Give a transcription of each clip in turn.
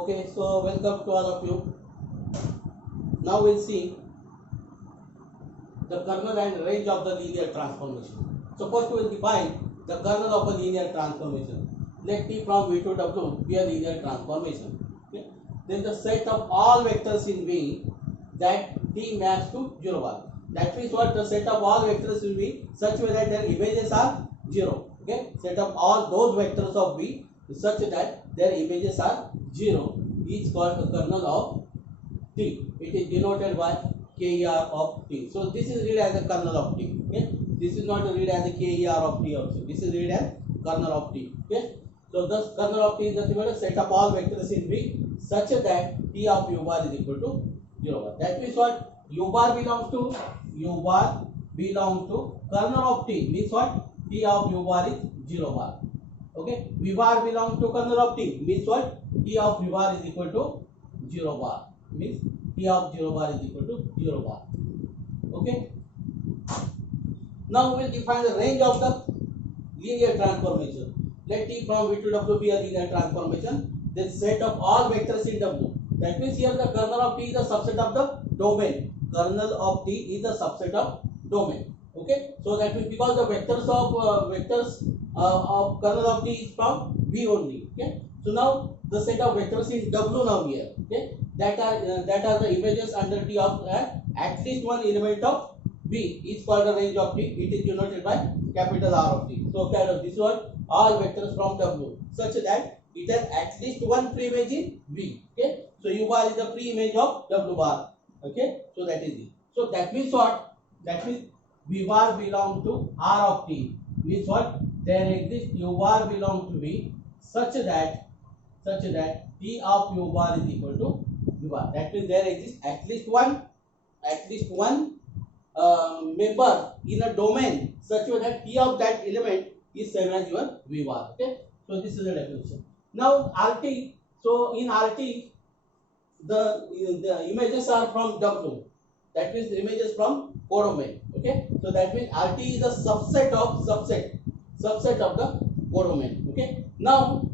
Okay, so welcome to all of you. Now we'll see the kernel and range of the linear transformation. So first we will define the kernel of a linear transformation. Let T from V to W be a linear transformation. Okay. Then the set of all vectors in V that T maps to 0 1. That means what? The set of all vectors will be such way that their images are 0. Okay. Set of all those vectors of V such that their images are 0 is called the kernel of T. It is denoted by KER of T. So this is read as a kernel of T. Okay. This is not read as a KER of T also. This is read as kernel of T. Okay. So thus kernel of T is nothing but a set of all vectors in V such that T of U bar is equal to 0 bar. That means what? U bar belongs to kernel of T means what? T of U bar is 0 bar. Okay. V bar belongs to kernel of T means what? T of V bar is equal to 0 bar. Means T of 0 bar is equal to 0 bar. Okay. Now we will define the range of the linear transformation. Let T from V to W be a linear transformation. Then set of all vectors in W. That means here the kernel of T is a subset of the domain. Kernel of T is a subset of domain. Okay. So that means because the vectors of kernel of T is from V only. Okay. So now the set of vectors in W now here. Okay. That are the images under T of at least one element of V is called the range of T. It is denoted by capital R of T. So this one all vectors from W such that it has at least one pre-image in V. Okay. So U bar is the pre-image of W bar. Okay. So that is it. So that means what? That means V bar belong to R of T. Means what? There exists U bar belong to V such that T of U bar is equal to U bar. That means there exists at least one member in a domain such that T of that element is same as your V bar. Okay. So this is the definition. Now RT. So in RT the images are from W. That means the images from codomain. Okay. So that means RT is a subset of the codomain. Okay. Now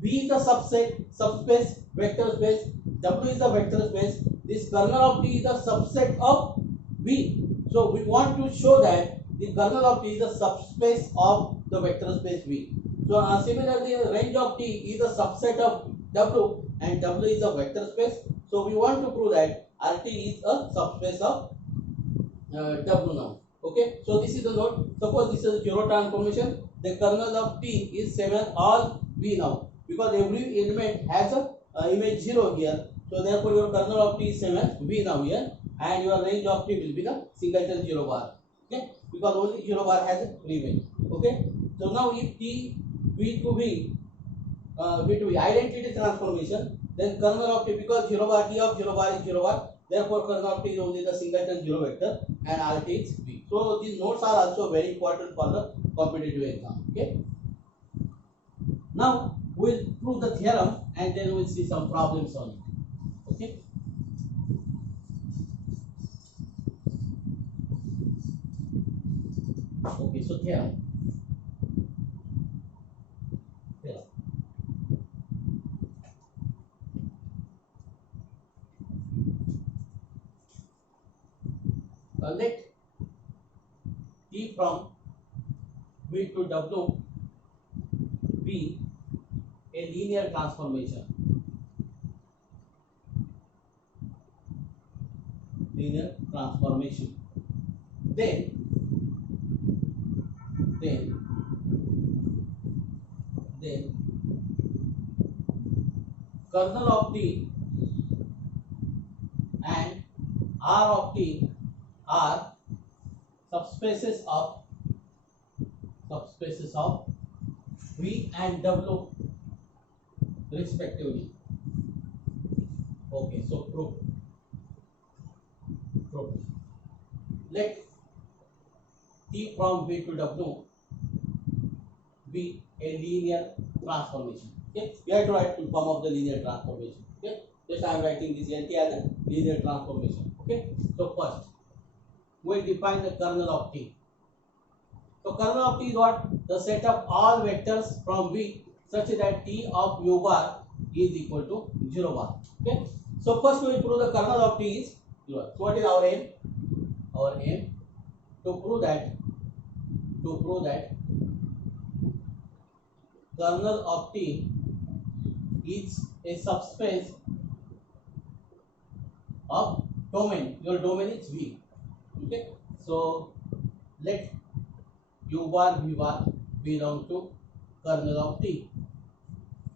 V is the subspace, vector space. W is the vector space. This kernel of T is a subset of V. So we want to show that the kernel of T is a subspace of the vector space V. So similarly, the range of T is a subset of W and W is a vector space. So we want to prove that RT is a subspace of W now. Okay. So this is the note. Suppose this is a zero transformation. The kernel of T is same as all V now. Because every element has a image 0 here, so therefore your kernel of T is same as V now here, and your range of T will be the singleton 0 bar. Okay, because only 0 bar has a image. Okay, so now if T V to V identity transformation, then kernel of T, because 0 bar T of 0 bar is 0 bar, therefore kernel of T is only the singleton 0 vector and RT is V. So these notes are also very important for the competitive exam. Okay. Now we'll prove the theorem and then we'll see some problems on it. Okay. Okay, so theorem. Let T from V to W be a linear transformation. Then kernel of T and R of T are subspaces of V and W respectively. Okay, so proof. Let T from V to W be a linear transformation. Okay, we have to write to form of the linear transformation. Okay, just I am writing this LT as a linear transformation. Okay, so first we define the kernel of T. So kernel of T is what? The set of all vectors from V such that T of U bar is equal to 0 bar. Okay. So first we will prove the kernel of T is 0. So what is our aim? Our aim to prove that kernel of T is a subspace of domain. Your domain is V. Okay. So let u bar v bar belong to kernel of T.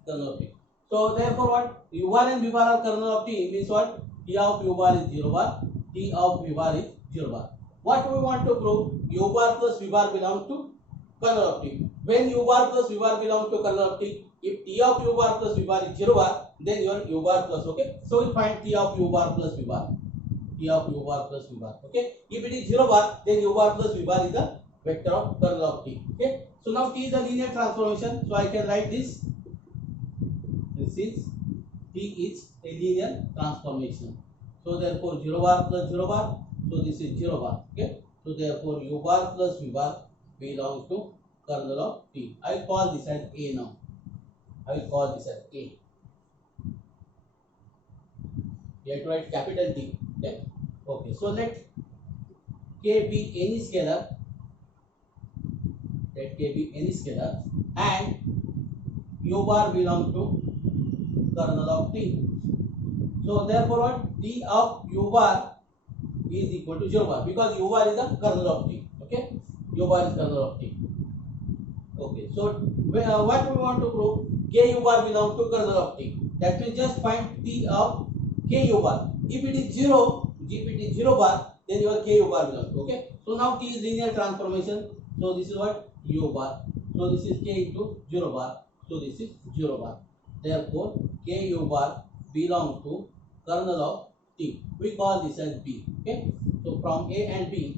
Kernel of T. So therefore what? U bar and v bar are kernel of T means what? T of u bar is 0 bar, T of v bar is 0 bar. What we want to prove? U bar plus v bar belong to kernel of T. When u bar plus v bar belong to kernel of T, if T of u bar plus v bar is 0 bar, then your u bar plus, okay. So we find T of u bar plus v bar. T of u bar plus v bar, okay. If it is 0 bar, then u bar plus v bar is the vector of kernel of T, okay. So now T is a linear transformation, so I can write this. Since T is a linear transformation, so therefore 0 bar plus 0 bar, so this is 0 bar, okay. So therefore u bar plus v bar belongs to kernel of T. I will call this as A now. I will call this as A. You have to write capital T, okay. Okay, so let K be any scalar. Let K be any scalar and u bar belong to kernel of T. So therefore what? T of u bar is equal to 0 bar because u bar is the kernel of T, okay. U bar is kernel of T. Okay, so what we want to prove? K u bar belong to kernel of T. That means just find T of K u bar. If it is 0 bar, then your K u bar belongs. Okay. So now T is linear transformation. So this is what? U bar. So this is K into 0 bar. So this is 0 bar. Therefore K u bar belong to kernel of T. We call this as B. Okay. So from A and B,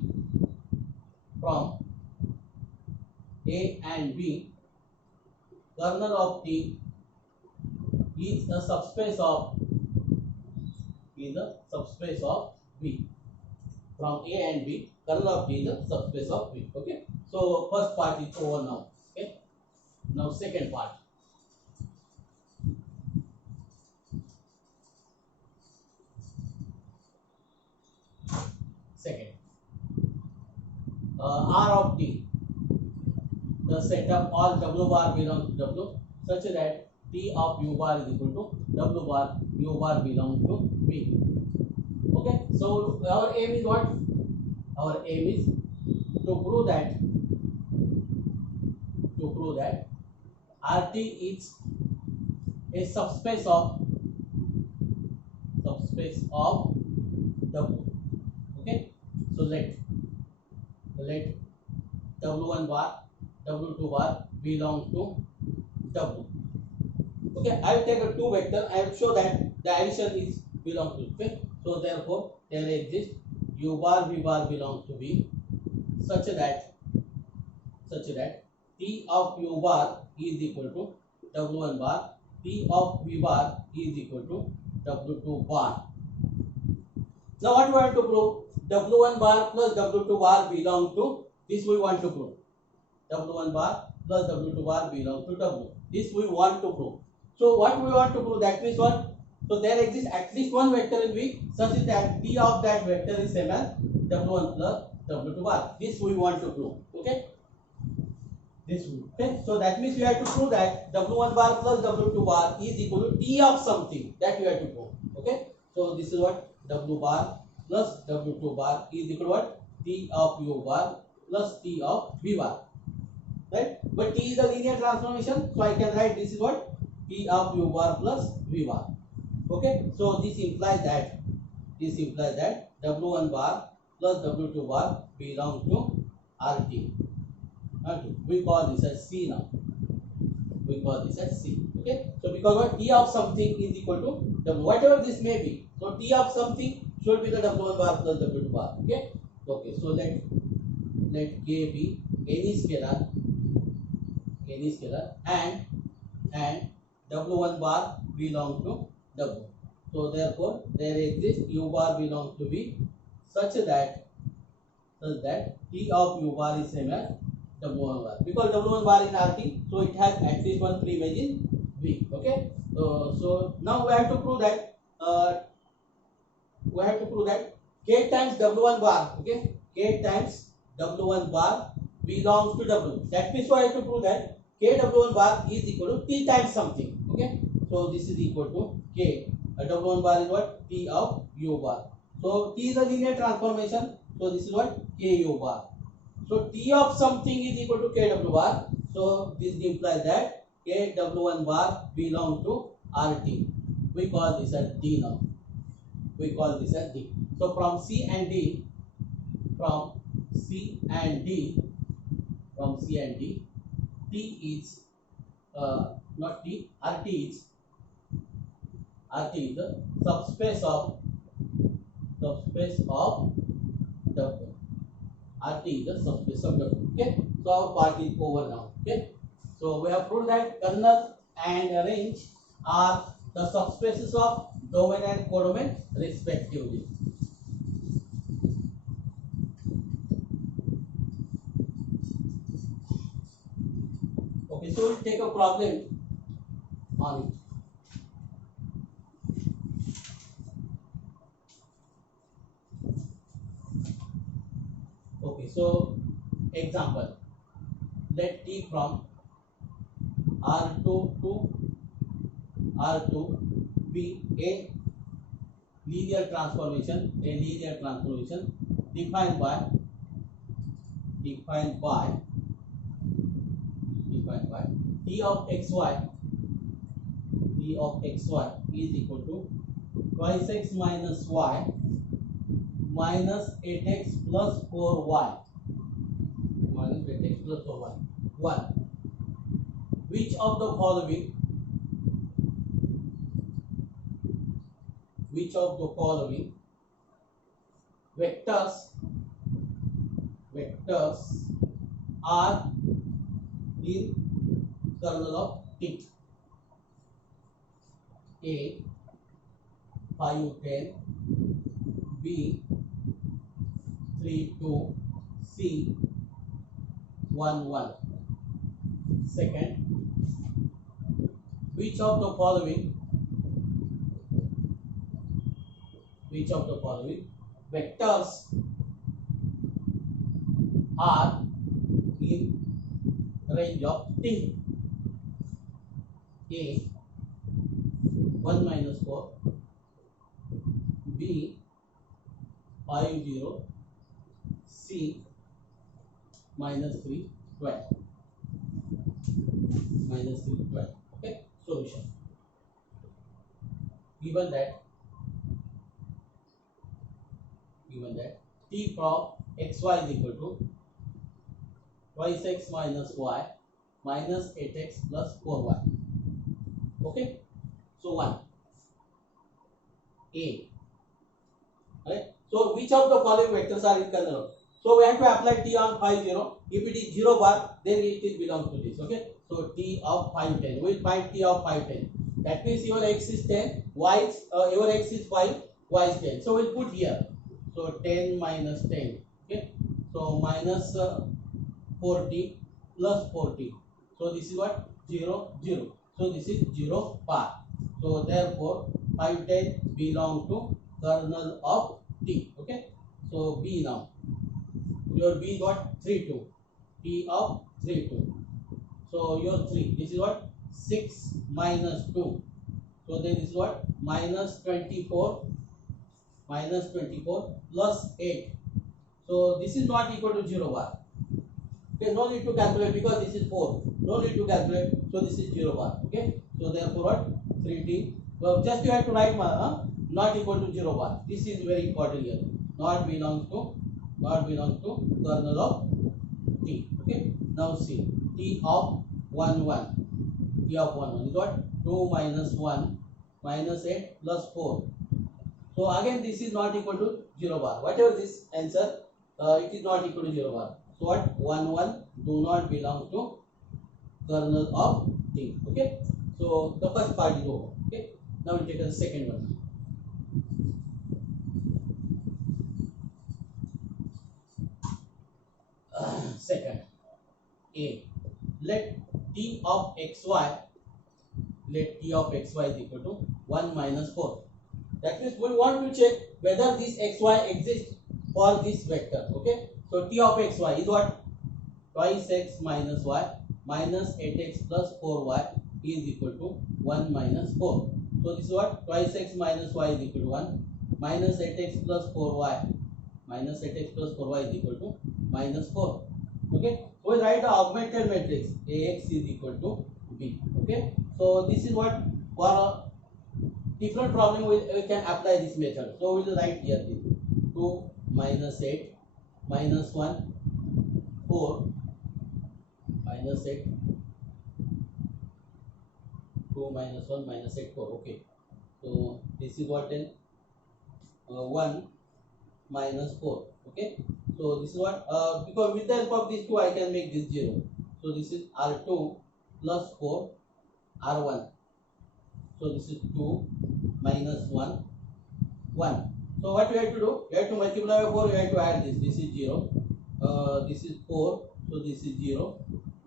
kernel of T is a subspace of V. From A and B, kernel of T is a subspace of V. Okay. So first part is over now. Okay. Now second part. Second. R of T. The set of all W bar belongs to W such that T of U bar is equal to W bar, U bar belongs to V. Okay, so our aim is what? Our aim is to prove that RT is a subspace of W. Okay, so let W1 bar, W2 bar belong to W. Okay, I will take a 2 vector. I will show that the addition is belong to. Okay, so therefore there exists U bar V bar belongs to V such that T of U bar is equal to W1 bar, T of V bar is equal to W2 bar. Now what we want to prove? W1 bar plus W2 bar belong to this. We want to prove W1 bar plus W2 bar belong to W. This we want to prove. So what we want to prove? That means what? So there exists at least one vector in V such that T of that vector is same as W1 plus W2 bar. This we want to prove. Okay. This way. Okay. So that means you have to prove that W1 bar plus W2 bar is equal to T of something. That you have to prove. Okay. So this is what? W bar plus W2 bar is equal to what? T of U bar plus T of V bar. Right? But T is a linear transformation, so I can write this is what? T of U bar plus V bar. Okay? So this implies that W1 bar plus W2 bar belong to RT. Okay. We call this as C now. Okay? So because what? T of something is equal to W, whatever this may be. So T of something should be the W1 bar plus W2 bar. Okay? Okay. So let K be any scalar and W1 bar belong to W. So therefore there exists U bar belongs to V such that T of U bar is same as W1 bar, because W1 bar in RT, so it has at least one free image in V. Okay. So now we have to prove that k times w1 bar, okay, k times w1 bar belongs to w. That means we have to prove that k w1 bar is equal to t times something, okay. So this is equal to k w1 bar is what, t of u bar. So t is a linear transformation, so this is what, k u bar. So t of something is equal to kw bar. So this implies that kw1 bar belong to rt. We call this as d now. We call this as d. So from C and D, from C and D, from C and D, T is not T, rt is the subspace of W. Rt is the subspace of W. Okay, so our part is over now. Okay, so we have proved that kernel and range are the subspaces of domain and codomain respectively. Okay, so we'll take a problem on it. Okay, so example, let T from R2 to R2 be a linear transformation, defined by T of xy, is equal to twice x minus y minus 8x plus 4y, minus 8x plus 4y. 1. Which of the following vectors are in kernel of T? A 5 10, B 3 2, C 1 1. Second, which of the following vectors are in range of T? A 1 minus 4, B 5 0, C minus 3 12. Okay, solution. Given that T from xy is equal to twice x minus y minus 8x plus 4y. Okay, so 1 A. Right? So which of the following vectors are in kernel? So we have to apply T on 5 0. If it is 0 bar, then it belongs to this. Okay, so T of 5 10. We will find T of 5 10. That means your x is 10, your x is 5, y is 10. So we'll put here. So 10 minus 10. Okay, so minus 40 plus 40. So this is what, 0 0. So this is 0 bar. So therefore 5 10 belong to kernel of T. Okay, so B now. Your B is what, 3 2. T of 3 2. So your 3. This is what, 6 minus 2. So then this is what, minus 24 plus 8. So this is not equal to 0 bar. Okay, no need to calculate because this is 4. No need to calculate. So this is 0 bar. Okay, so therefore what, 3T. Well, just you have to write not equal to 0 bar. This is very important here. Not belongs to kernel of T. Okay, now see, T of 1 1. T of 1 1 is what, 2 minus 1 minus 8 plus 4. So again this is not equal to 0 bar. Whatever this answer, it is not equal to 0 bar. So what, 1 1 do not belong to kernel of T. Okay, so the first part is over. Okay, now we take the second one. Second, A, let T of xy let T of xy is equal to 1 minus 4. That means we want to check whether this xy exists for this vector. Okay, so T of xy is what? Twice x minus y minus 8x plus 4y is equal to 1 minus 4. So this is what? Twice x minus y is equal to 1 minus 8x plus 4y minus 8x plus 4y is equal to minus 4. Okay, so we write the augmented matrix Ax is equal to B. Okay, so this is what for a different problem we can apply this method. So we will write here 2 minus 8 minus 1 4 minus 8 2 minus 1 minus 8 4. Okay, so this is what then 1 minus 4. Okay, so this is what because with the help of these two I can make this 0. So this is R2 plus 4 R1. So this is 2 minus 1 1. So what we have to do? You have to multiply by 4. You have to add this. This is 0. This is 4. So this is 0.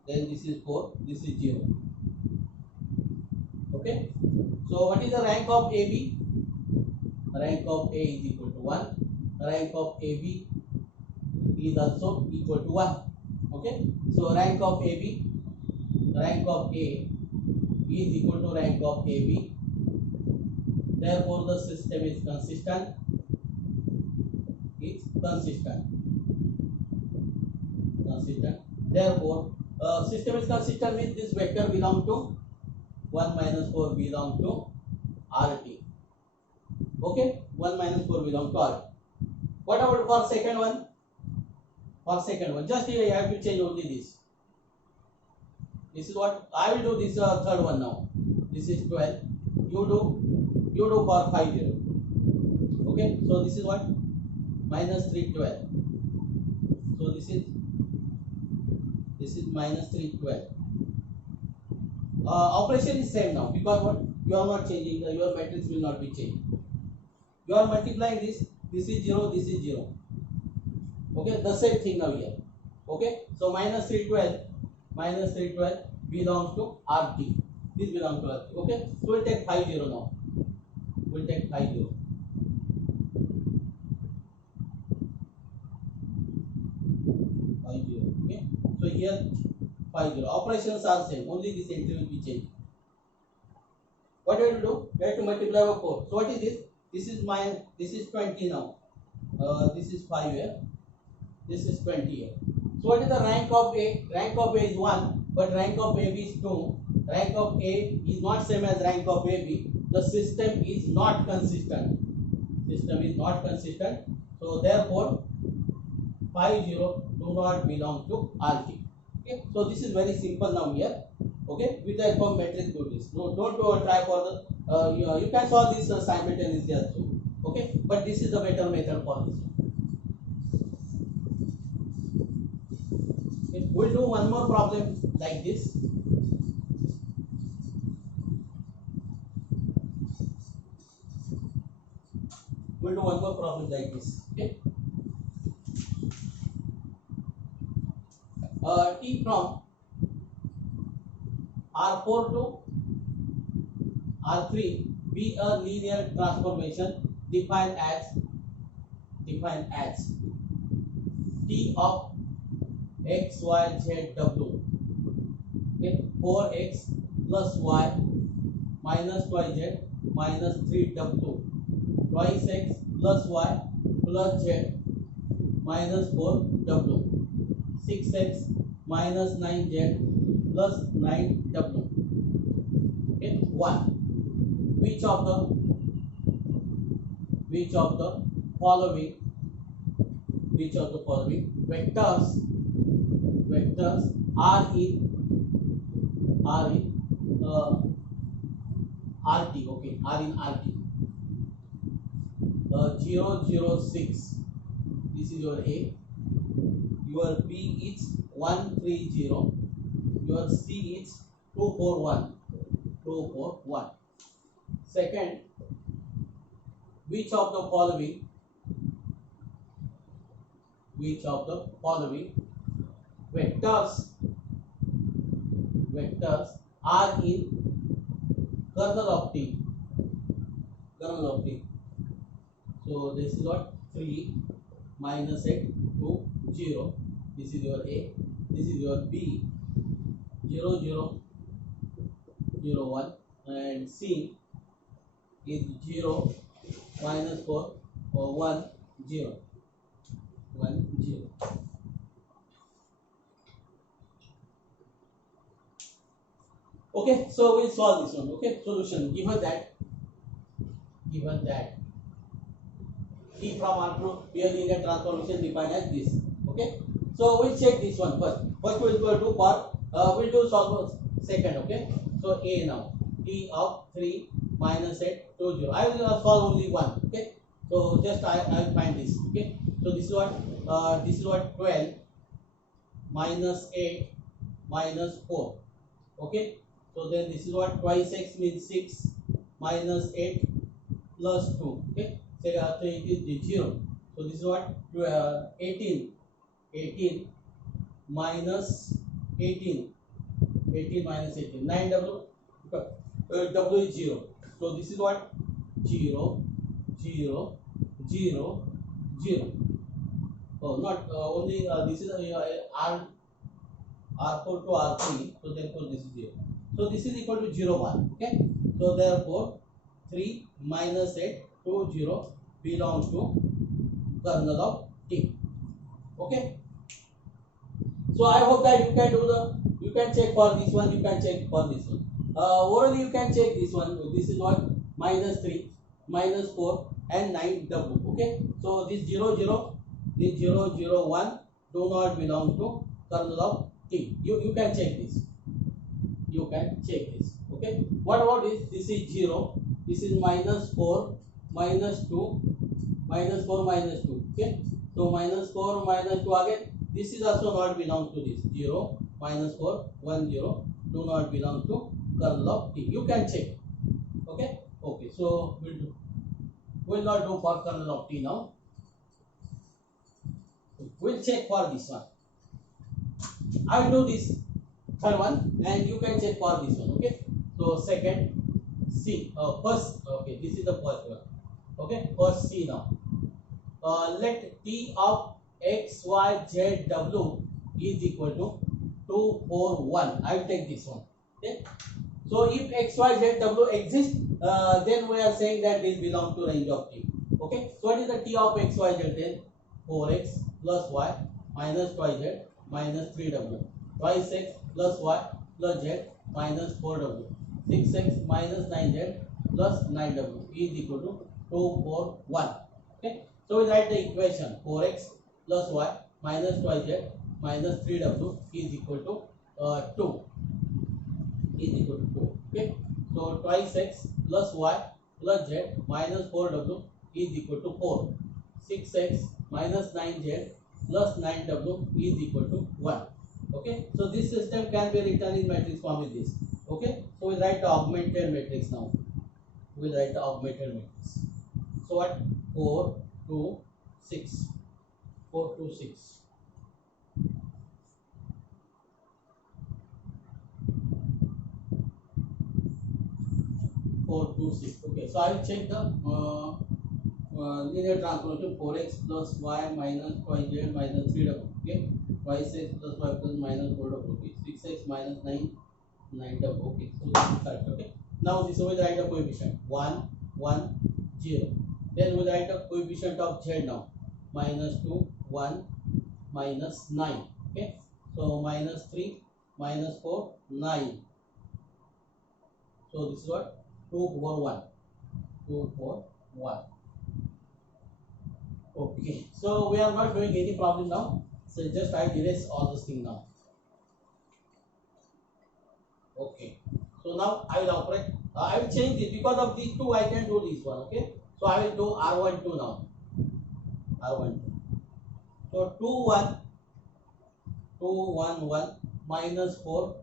Then this is 4. This is 0. Okay. So what is the rank of AB? Rank of A is equal to 1. Rank of AB is also equal to 1. Okay. So rank of AB, rank of A is equal to rank of AB. Therefore, the system is consistent. It's consistent. Consistent. Therefore, system is consistent means this vector belong to 1 minus 4 belong to RT. Okay, 1 minus 4 belong to RT. What about for second one? For second one, just here you have to change only this. This is what I will do. This third one now. This is 12. You do for 5 0. Okay, so this is what? Minus 3 12. So this is minus 3 12. Operation is same now because what? You are not changing, your matrix will not be changed. You are multiplying this. This is 0. This is 0. Okay, the same thing now here. Okay, so minus 3 12 belongs to RT. This belongs to RT. Okay, so we'll take 5 0 now. We'll take 5 0. Okay, so here 5 0. Operations are same. Only this entry will be changed. What do you have to do? You have to multiply by 4. So what is this? This is 20 now. This is 5 here. This is 20 here. So what is the rank of A? Rank of A is 1, but rank of AB is 2. Rank of A is not same as rank of AB. The system is not consistent. System is not consistent. So therefore 5 0 do not belong to RT. Okay. So this is very simple now here. Okay. With the help of matrix do this. No, don't try for the you can solve this simultaneously also. Okay. But this is the better method for this. Okay. We'll do one more problem like this. We'll do one more problem like this. Okay. T from R4 to R3 be a linear transformation defined as T of x, y, z, w. Okay, 4x plus y minus 2z minus 3w. Twice x plus y plus z minus 4w. 6x minus 9z plus 9w. Okay, 1. Which of the following vectors are in RT? Okay, are in RT. 0 0 6. This is your A. Your B is 1 3 0. Your C is 2 4 1. 2 4 1. Second, which of the following vectors are in kernel of T, kernel of T. So this is what 3 minus 8 to 0. This is your A. This is your B. 0 0 0 1, and C is 0 minus 4 or 1 0 1 0. Okay, so we'll solve this one. Okay, solution given that T from R to pure linear transformation defined as this. Okay, so we'll check this one first. First we'll do for we'll do solve second. Okay, so A now T of 3 minus 8 to 0. I will solve only one. Okay, so just I'll find this. Okay, so this is what 12 minus 8 minus 4. Okay, so then this is what twice x means 6 minus 8 plus 2. Okay, say after it is 0. So this is what 18 minus 18 minus 18 9w w is 0. So this is what 0 0 0 0. Oh, not only this is R4 to R3, so therefore this is 0. So this is equal to 0 1. Okay, so therefore 3 minus 8 to 0 belongs to kernel of T. Okay, so I hope that you can check for this one, you can check for this one. Orally you can check this one. This is what minus 3 minus 4 and 9 w. Okay, so this 0 0 this 0 0 1 do not belong to kernel of T. You can check this. You can check this. Okay. What about this? This is 0. This is minus 4 minus 2 minus 4 minus 2. Okay. So minus 4 minus 2 again. This is also not belong to this. 0 minus 4 1 0 do not belong to kernel of T. You can check. Okay. Okay. So we'll not do for kernel of T now. We'll check for this one. I will do this third one and you can check for this one. Okay, so second C, first, okay, this is the first one. Okay, first C now. Let T of x y z w is equal to 2 4 1. I will take this one. Okay, so if x y z w exists, then we are saying that this belongs to range of T. Okay, so what is the T of x y z? Then 4x plus y minus y z minus 3w, twice x plus y plus z minus 4w, 6x minus 9z plus 9w is equal to 2 4 1. Okay, so we write the equation 4x plus y minus y z minus 3w is equal to 2 is equal to 2. Okay, so twice x plus y plus z minus 4w is equal to 4, 6x minus 9z plus 9w is equal to 1. Okay, so this system can be written in matrix form with this. Okay, so we write the augmented matrix now. We write the augmented matrix. So what? 4 2 6 4 2 6. Okay, so I will check the linear transformation 4x plus y minus yz minus 3w. Okay, twice x plus y plus minus 4w. Okay, 6x minus 9w. Okay, so this is correct. Okay, now this will write the coefficient 1 1 0. Then we write the coefficient of z now, minus 2 1 minus 9. Okay, so minus 3 minus 4 9. So this is what 2 4 1 2 4 1. Okay, so we are not doing any problem now. So just I erase all this thing now. Okay, so now I will operate. I will change it because of these two. I can do this one. Okay, so I will do R12 now. R12. So 2 1 1 minus 4.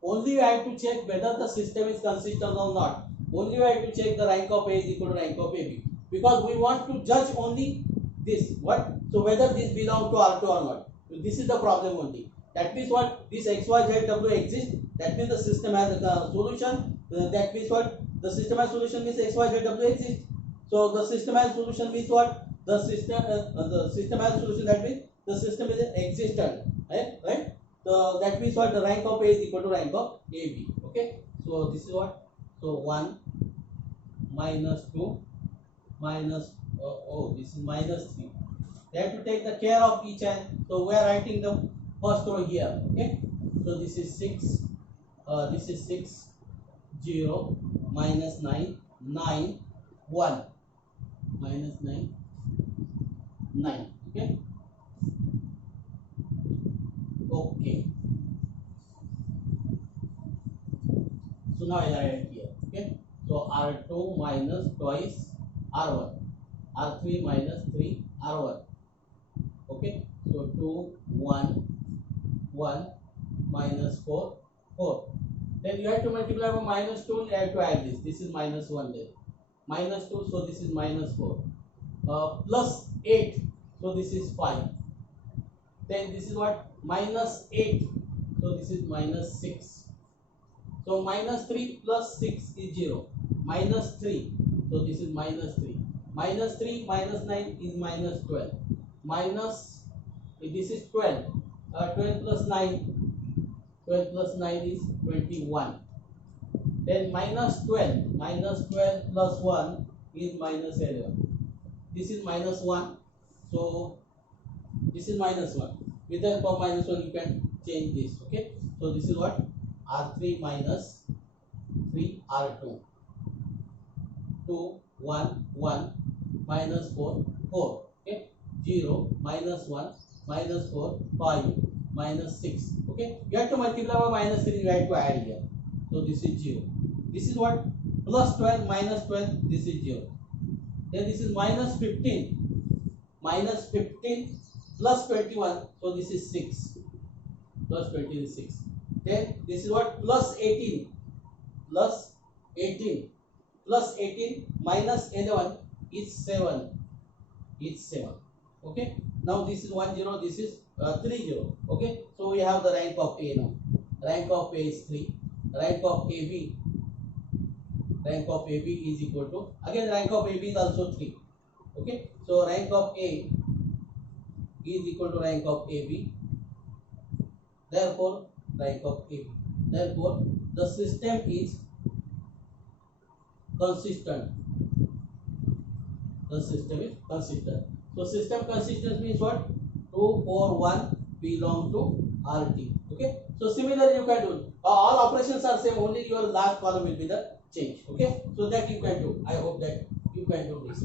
Only I have to check whether the system is consistent or not. Only I have to check the rank of A is equal to rank of AB, because we want to judge only this. What? So whether this belongs to R2 or not. So this is the problem only. That means what? This x y z w exists. That means the system has a solution. That means what? The systematic solution means x, y, z, w exists. So the systematic solution means what? The systematic solution, that means the system is existent, right? So that means what? The rank of A is equal to rank of AB. Okay. So this is what? So 1 minus 2 minus this is minus 3. They have to take the care of each and so we are writing the first row here. Okay. So this is 6. This is 6 0 minus 9 9 1 minus 9 9. Okay. Okay. So now I write here. Okay. So R2 minus twice R1. R3 minus 3 R1. Okay. So 2 1 1 minus 4 4. Then you have to multiply by minus 2. You have to add this. This is minus 1 there. Minus 2. So this is minus 4. Plus 8. So this is 5. Then this is what? Minus 8. So this is minus 6. So minus 3 plus 6 is 0. Minus 3. So this is minus 3. Minus 3 minus 9 is minus 12. Minus, this is 12. 12 plus 9. 12 plus 9 is 21. Then minus 12. Minus 12 plus 1 is minus 11. This is minus 1. So this is minus 1. With the help of minus 1 you can change this. Okay. So this is what? R3 minus 3 R2. 2 1 1 minus 4 4. Okay. 0 minus 1 minus 4 5 minus 6. Okay. You have to multiply by minus 3. You have to add here. So this is 0. This is what? Plus 12 minus 12. This is 0. Then this is minus 15. Minus 15 plus 21. So this is 6. Plus 20 is 6. Then this is what? Plus 18. Plus 18. Plus 18 minus 11 is 7. It's 7. Okay. Now this is 1 0. This is 3 0. Okay. So we have the rank of A now. Rank of A is 3. Rank of AB. Rank of AB is equal to, again rank of AB is also 3. Okay. So rank of A is equal to rank of AB. Therefore rank of AB. Therefore the system is consistent. The system is consistent. So system consistent means what? 2 4 1 belong to RT. Okay. So similarly you can do all operations are same, only your last column will be the change. Okay. So that you can do. I hope that you can do this.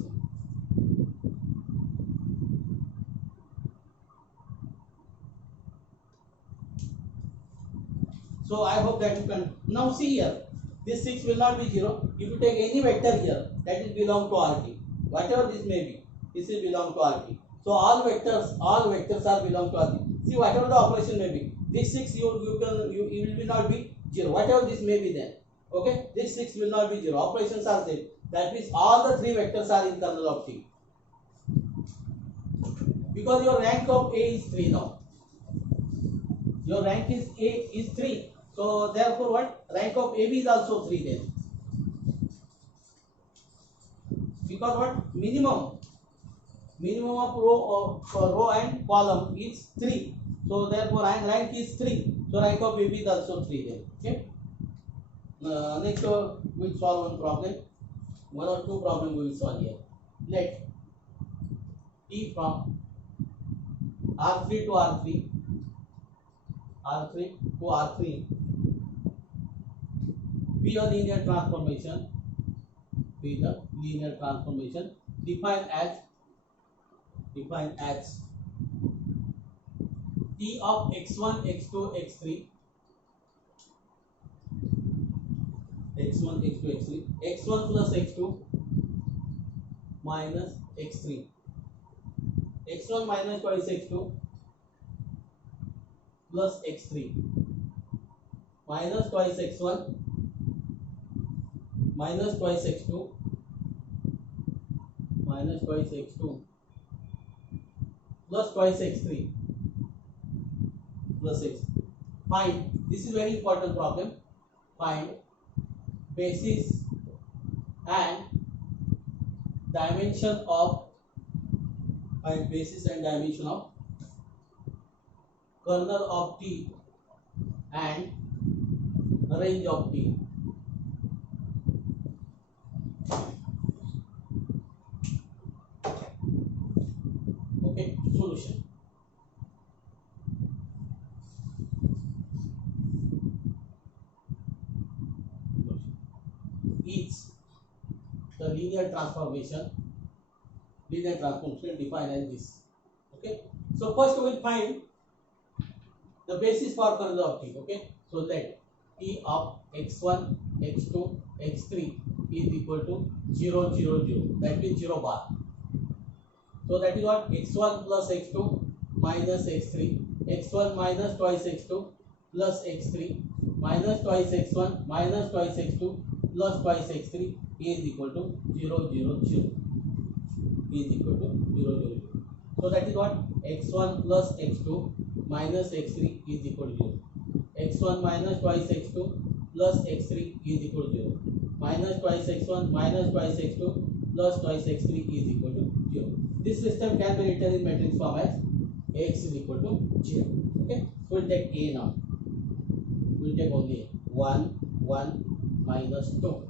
So I hope that you can. Now see here, this 6 will not be 0. If you take any vector here, that will belong to RT. Whatever this may be, this will belong to RT. So all vectors are belong to RT. See, whatever the operation may be, this 6 it will not be 0. Whatever this may be then. Okay, this 6 will not be 0. Operations are same. That means all the 3 vectors are in kernel of T. Because your rank of A is 3 now. Your rank is A is 3. So therefore what? Rank of AB is also 3 then. Because what? Minimum of row and column is 3. So therefore rank is 3. So rank of AB is also 3 then. Okay. Next we will solve one problem. One or two problems we will solve here. Let T from R3 to R3 to R3 be a linear transformation. Be the linear transformation defined as T of x1 x2 x3 x1 x2 x3 x1 plus x2 minus x3 x1 minus twice x2 plus x3 minus twice x1 minus twice x2 minus twice x2 plus twice x3 plus x. Find, this is very important problem, find basis and dimension of and basis and dimension of kernel of T and range of T. Okay, solution. Is the linear transformation defined as this. Okay, so first we will find the basis for kernel of T. Okay, so let T of x1, x2, x3 is equal to 0, 0, 0. That means 0 bar. So that is what x1 plus x2 minus x3, x1 minus twice x2 plus x3 minus twice x1 minus twice x2 plus twice x3 is equal to 0, 0, 0. Is equal to 0, 0, 0. So that is what x1 plus x2 minus x3 is equal to 0. x1 minus twice x2 plus x3 is equal to 0. Minus twice x1 minus twice x2 plus twice x3 is equal to 0. This system can be written in matrix form as x is equal to 0. Okay, so we'll take A now. We'll take only 1, 1 minus 2.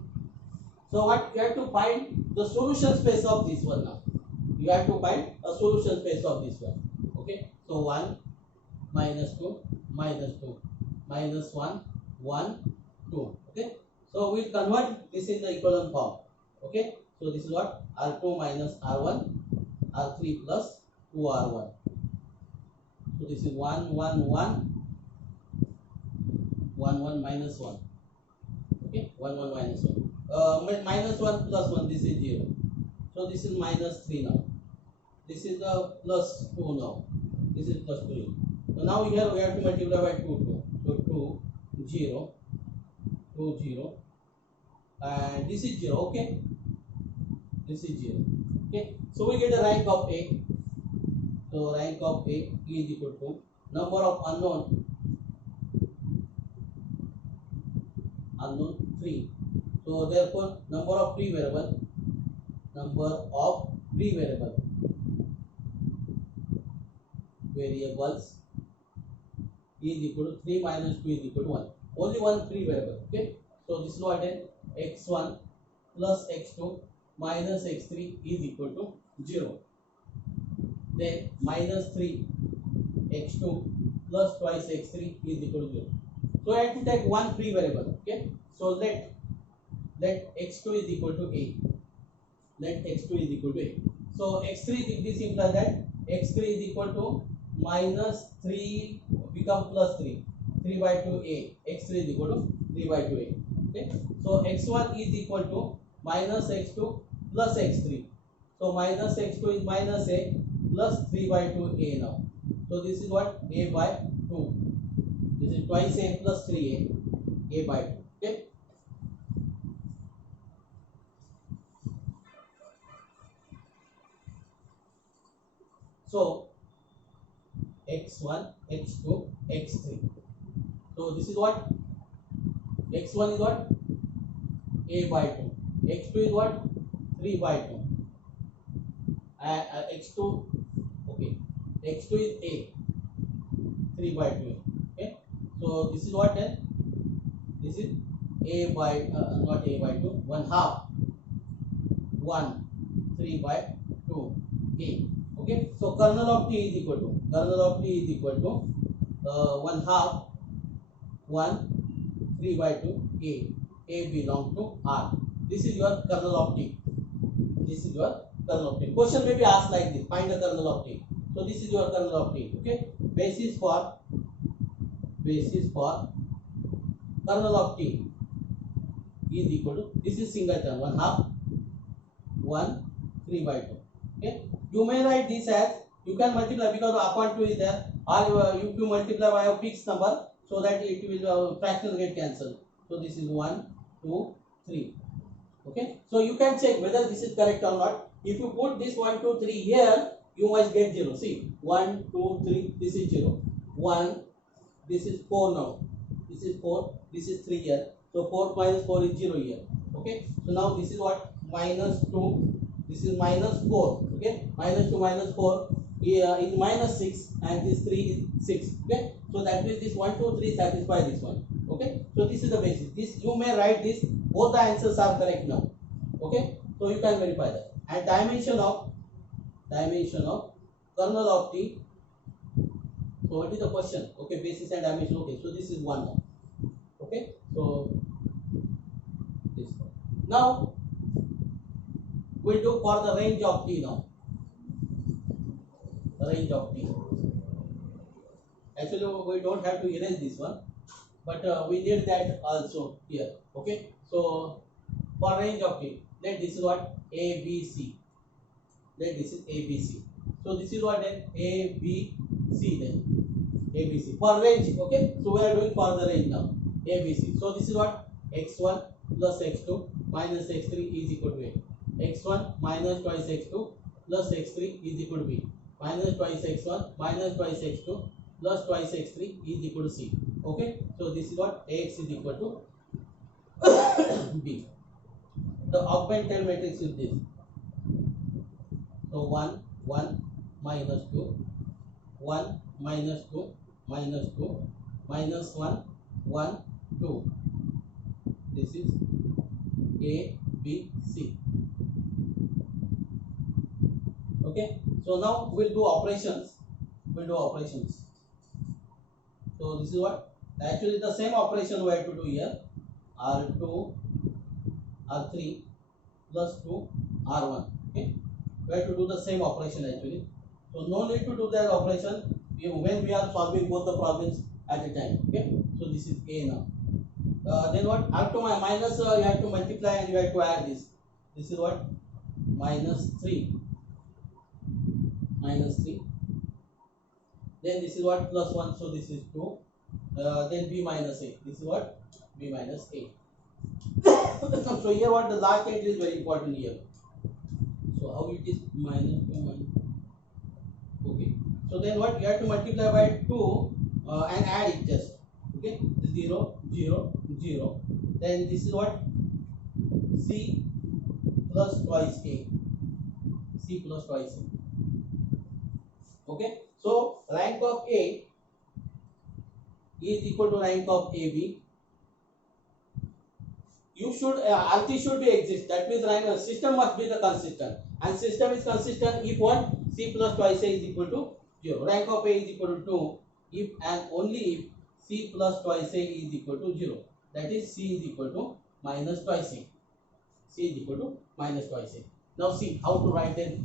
So what you have to find the solution space of this one now. You have to find a solution space of this one. Okay, so 1 minus 2 minus 2 minus 1 1 2. Okay, so we convert this in the equivalent form. Okay, so this is what R2 minus R1 R3 plus 2R1. So this is 1 1 1 1 1 minus 1. Okay, 1 1 minus 1. Minus 1 plus 1, this is 0. So this is minus 3 now. This is the plus 2 now. This is plus 3. So now here we have to multiply by 2 2. So 2 0 2 0 and this is 0. Okay, this is 0. Okay, so we get the rank of A. So rank of A is equal to number of unknown 3. So therefore number of free variables is equal to 3 minus 2 is equal to 1. Only one free variable. Okay, so this is what then x1 plus x2 minus x3 is equal to 0. Then minus 3 x2 plus twice x3 is equal to 0. So I have to take one free variable. Okay, so let x2 is equal to a. Let x2 is equal to a. So x3, this implies that x3 is equal to minus 3 become plus 3. 3 by 2 a. x3 is equal to 3 by 2 a. Okay, so x1 is equal to minus x2 plus x3. So minus x2 is minus a plus 3 by 2 a now. So this is what a by 2. This is twice a plus 3a by 2. Okay. So x1, x2, x3. So this is what x1 is what a by 2. X2 is what 3 by 2. X2, okay. X2 is a 3 by 2. Okay. So this is what then? This is a by not a by 2. 1 half 1 3 by 2 a. Okay, so kernel of T is equal to 1 half 1 3 by 2 a. A belongs to R. This is your kernel of T. This is your kernel of T. Question may be asked like this: find the kernel of T. So this is your kernel of T. Okay, basis for kernel of T is equal to, this is singleton, 1 half 1 3 by 2. Okay, you may write this as, you can multiply because upon 2 is there, or if you multiply by a fixed number so that it will fraction get cancelled. So this is 1 2 3. Okay, so you can check whether this is correct or not. If you put this 1 2 3 here, you must get 0. See, 1 2 3, this is 0 1, this is 4 now, this is 4, this is 3 here. So 4 minus 4 is 0 here. Okay, so now this is what minus 2, this is minus 4, okay, minus 2 minus 4 is minus 6, and this 3 is 6, okay. So that means this 1 2 3 satisfy this one, okay. So this is the basis. This you may write this, both the answers are correct now, okay. So you can verify that. And dimension of kernel of T. So what is the question? Okay, basis and dimension. Okay, so this is one now. Okay, so this now we'll do for the range of T now. The range of T. Actually, we don't have to erase this one, but we need that also here. Okay, so for range of T, let this is what A B C. Let this is A B C. So this is what then A B C then. ABC for range, okay. So we are doing for the range now. ABC. So this is what x1 plus x2 minus x3 is equal to a. x1 minus twice x2 plus x3 is equal to b. Minus twice x1 minus twice x2 plus twice x3 is equal to c. Okay. So this is what ax is equal to b. The augmented matrix is this. So 1 1 minus 2 1 minus 2 minus 2 minus 1 1 2. This is A B C. Okay. So now we'll do operations. So this is what actually the same operation we have to do here. R2 R3 plus 2 R1. Okay. We have to do the same operation actually. So no need to do that operation when we are solving both the problems at a time. Okay. So this is A now. Then what? After my minus, you have to multiply and you have to add this. This is what? Minus 3. Then this is what? Plus 1. So this is 2. Then B minus A. This is what? B minus A. So here what? The last entry is very important here. So how it is? Minus 2 minus. Okay. So then what? You have to multiply by 2 and add it just. Okay. 0 0 0. Then this is what? C plus twice A. C plus twice A. Okay. So rank of A is equal to rank of AB. You should RT should be exist. That means rank system must be the consistent, and system is consistent if what? C plus twice A is equal to 0. Rank of A is equal to 2 if and only if C plus twice A is equal to 0. That is C is equal to minus twice A. C is equal to minus twice A. Now see how to write it.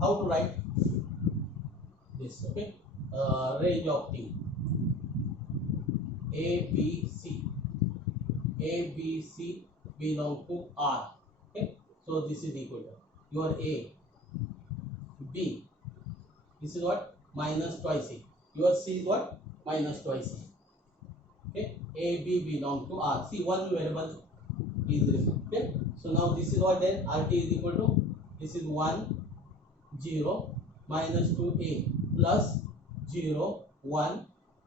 How to write this? Okay. Range of T. A B C. A B C belong to R. Okay. So this is equal to your A. B. This is what? Minus twice A. Your C is what? Minus twice A. Okay. A B belong to R. See, one variable is this. Okay. So now this is what then RT is equal to, this is 1 0 minus 2A plus 0 1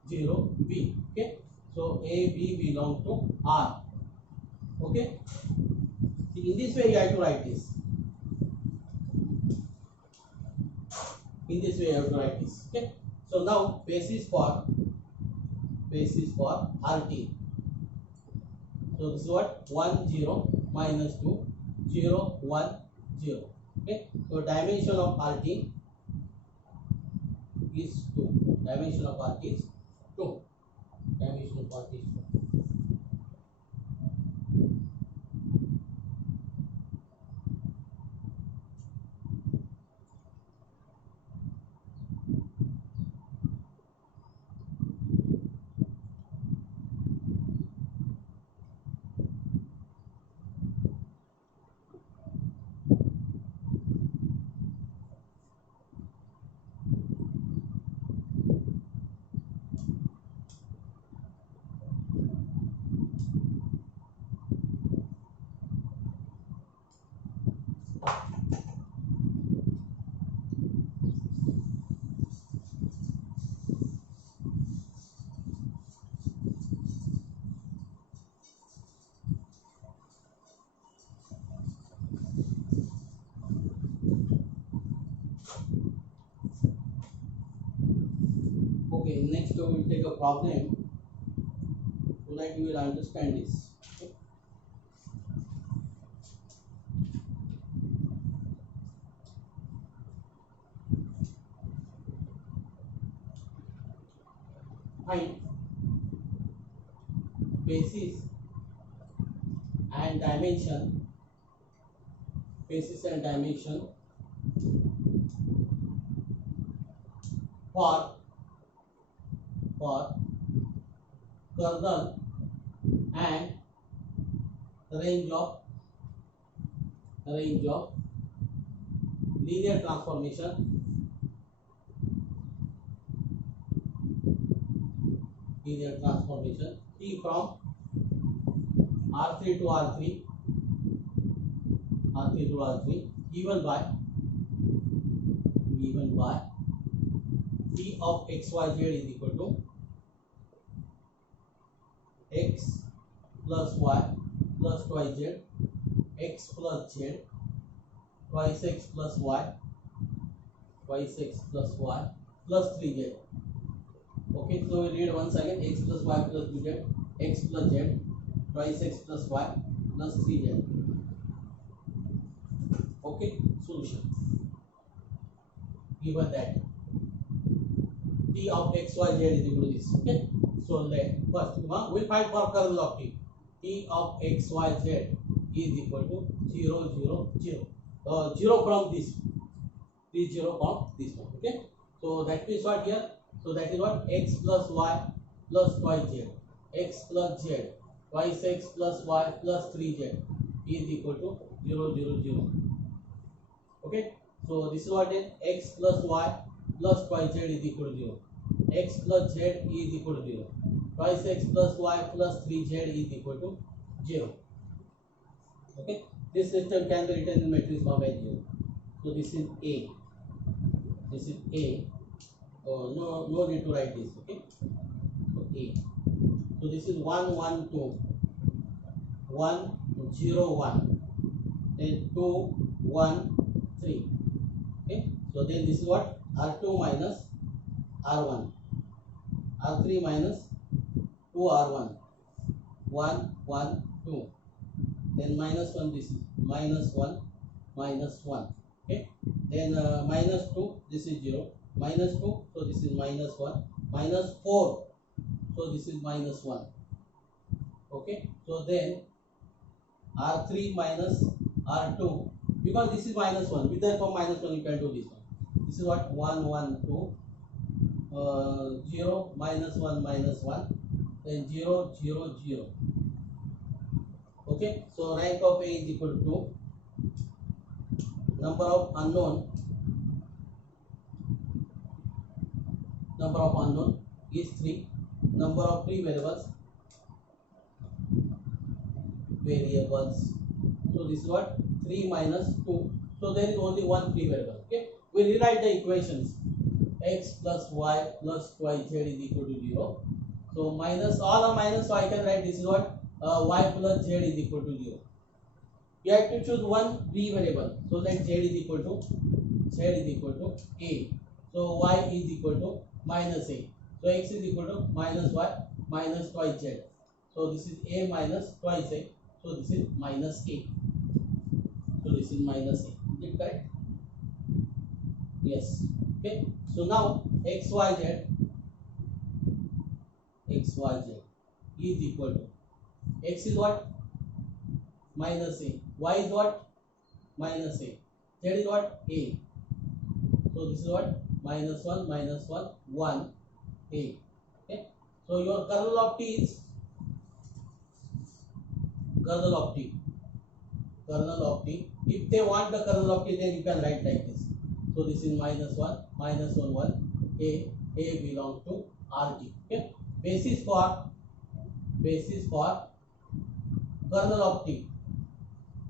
0 B. Okay. So A B belong to R. Okay. See, in this way you have to write this. In this way you have to write this. Okay. So now basis for RT. So this is what? 1 0 minus 2 0 1 0. Okay. So dimension of RT is 2. Dimension of RT is 2. Dimension of RT is 2. Okay, next we will take a problem so that you will understand this. Okay. Find basis and dimension, basis and dimension for kernel and range of linear transformation T from R3 to R3 given by T of xyz is equal to x plus y plus twice z, x plus z, twice x plus y plus 3z. Okay, so we read once again: x plus y plus 2z, x plus z, twice x plus y plus 3z. Okay, solution given that T of x y z is equal to this. Okay, so let first we'll find for kernel of T. T of x y z is equal to 0 0 0. 0 from this 0 from this one. Okay, so that is what here. So that is what x plus y plus twice z, x plus z, twice x plus y plus 3z is equal to 0 0 0. Okay, so this is what then x plus y plus twice z is equal to 0. X plus z is equal to 0. Twice x plus y plus 3z is equal to 0. Okay, this system can be written in matrix form as 0. So this is A. This is A. No need to write this. Okay, so A. So this is 1 1 2, 1 0 1, then 2 1 3. Okay, so then this is what R2 minus R1, R3 minus 2 R1, 1 1 2, then minus 1, this is minus 1 minus 1. Okay, then minus 2, this is 0, minus 2, so this is minus 1, minus 4, so this is minus 1. Okay, so then R3 minus R2, because this is minus 1, with that for minus 1 you can do this one. This is what 1 1 2, 0 minus 1 minus 1, then 0 0 0. Okay, so rank of A is equal to 2, number of unknown is 3, number of free variables. So this is what 3 minus 2, so there is only one free variable. Okay, we rewrite the equations: x plus y plus twice z is equal to 0. So minus, all are minus, so I can write this is what y plus z is equal to 0. You have to choose one free variable, so let z is equal to a. So y is equal to minus a. So x is equal to minus y minus twice z. So this is a minus twice a. So this is minus a. Is it correct? Yes. Okay. So now xyz is equal to, x is what? Minus a. Y is what? Minus a. Z is what? A. So this is what? Minus 1 1 a. Okay. So your kernel of T is kernel of T. If they want the kernel of T, then you can write like this. So this is minus 1 1 a belongs to RT. Okay. Basis for kernel of T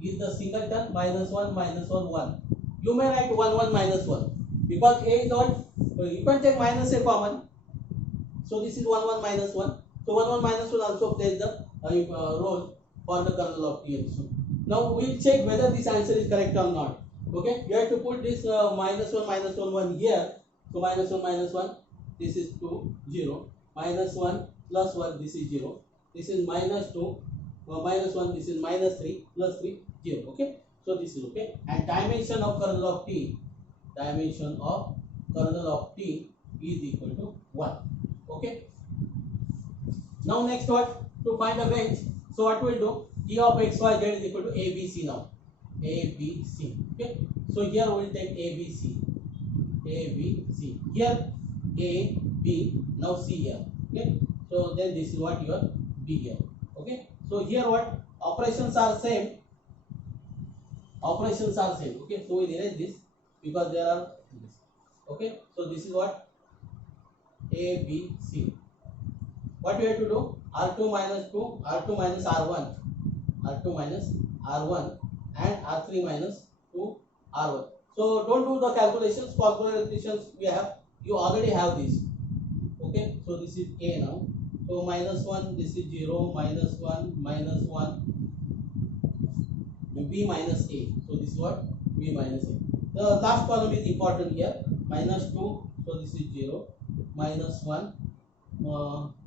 is the singleton minus 1 1. You may write 1 1 minus 1 because a is what, you can take minus a common. So this is 1 1 minus 1. So 1 1 minus 1 also plays the role for the kernel of T also. Now we will check whether this answer is correct or not. Okay, you have to put this minus 1 1 here. So minus 1 1, this is 2, 0. Minus 1 plus 1, this is 0. This is minus 2, minus 1, this is minus 3, plus 3, 0. Okay. So this is okay. And dimension of kernel of T, dimension of kernel of T is equal to 1. Okay. Now next what? To find a range. So what we'll do? T of x, y, z is equal to ABC now. ABC. Okay. So here we will take ABC. ABC. Here A, B. Now C here. Okay. So then this is what your B here. Okay. So here what? Operations are same. Operations are same. Okay. So we'll erase this because there are this. Okay. So this is what? A, B, C. What we have to do? R2 minus 2, R2 minus R1, R2 minus R1 and R3 minus 2 R1. So don't do the calculations, we have, you already have this. Okay, so this is A now. So minus 1, this is 0, minus 1, minus 1, B minus A. So this is what? B minus A. The last column is important here. Minus 2, so this is 0, minus 1,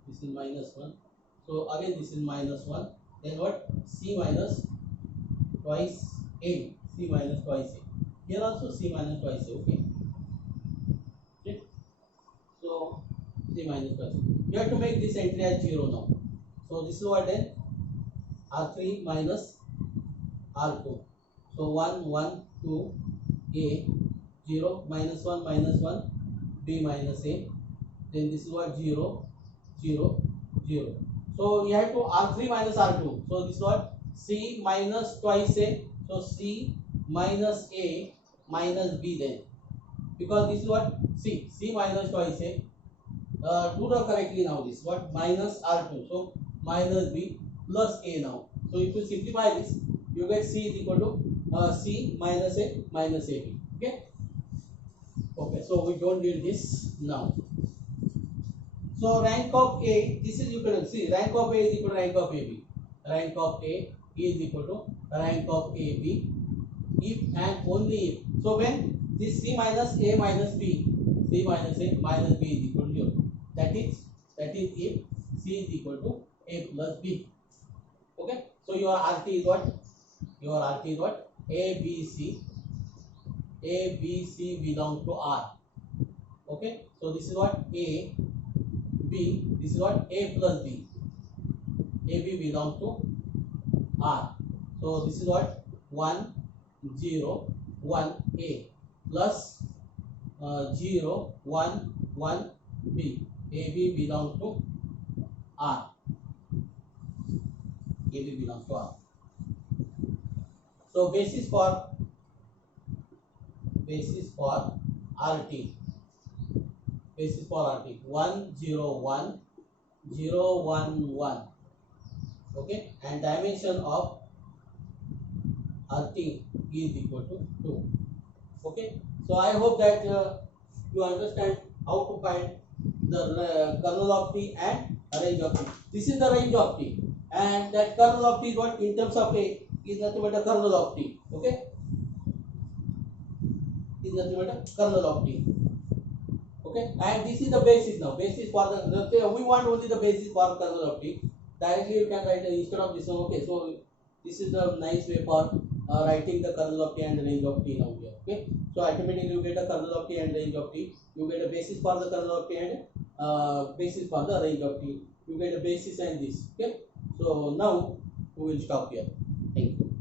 this is minus 1. So again this is minus 1. Then what? C minus twice A. C minus twice A. Here also C minus twice A. Okay. Okay. So C minus twice A. You have to make this entry as 0 now. So this is what then? R3 minus R2. So 1, 1, 2, A, 0, minus 1, minus 1, B minus A. Then this is what? 0, 0, 0. So you have to R3 minus R2. So this is what? C minus twice A. So C minus A minus B then. Because this is what? C. C minus twice A. Do the correctly now this. What? Minus R2. So minus B plus A now. So if you simplify this, you get C is equal to C minus A minus AB. Okay? Okay, so we don't need this now. So rank of A, this is you can see rank of A is equal to rank of AB. Rank of A is equal to rank of AB if and only if. So when this C minus A minus B, C minus A minus B is equal to 0. That is if C is equal to A plus B. Okay. So your RT is what? Your RT is what? A, B, C. A, B, C belong to R. Okay. So this is what? A, B. This is what? A plus B. A, B belong to R. So this is what? 1, 0, 1, A plus 0, 1, 1, B. A, B belong to R. A, B belongs to R. So basis for RT. Basis for RT 1, 0, 1, 0, 1, 1. Okay, and dimension of RT is equal to 2. Okay, so I hope that you understand how to find the kernel of T and range of T. This is the range of T, and that kernel of T is what? In terms of A is nothing but a kernel of T. Okay, is nothing but a kernel of T. Okay, and this is the basis now. Basis for the we want only the basis for kernel of T. Directly you can write instead of this one. Okay, so this is the nice way for writing the kernel of T and the range of T now here. Okay, so automatically you get a kernel of T and range of T. You get a basis for the kernel of T and basis for the range of T. You get a basis and this. Okay, so now we will stop here. Thank you.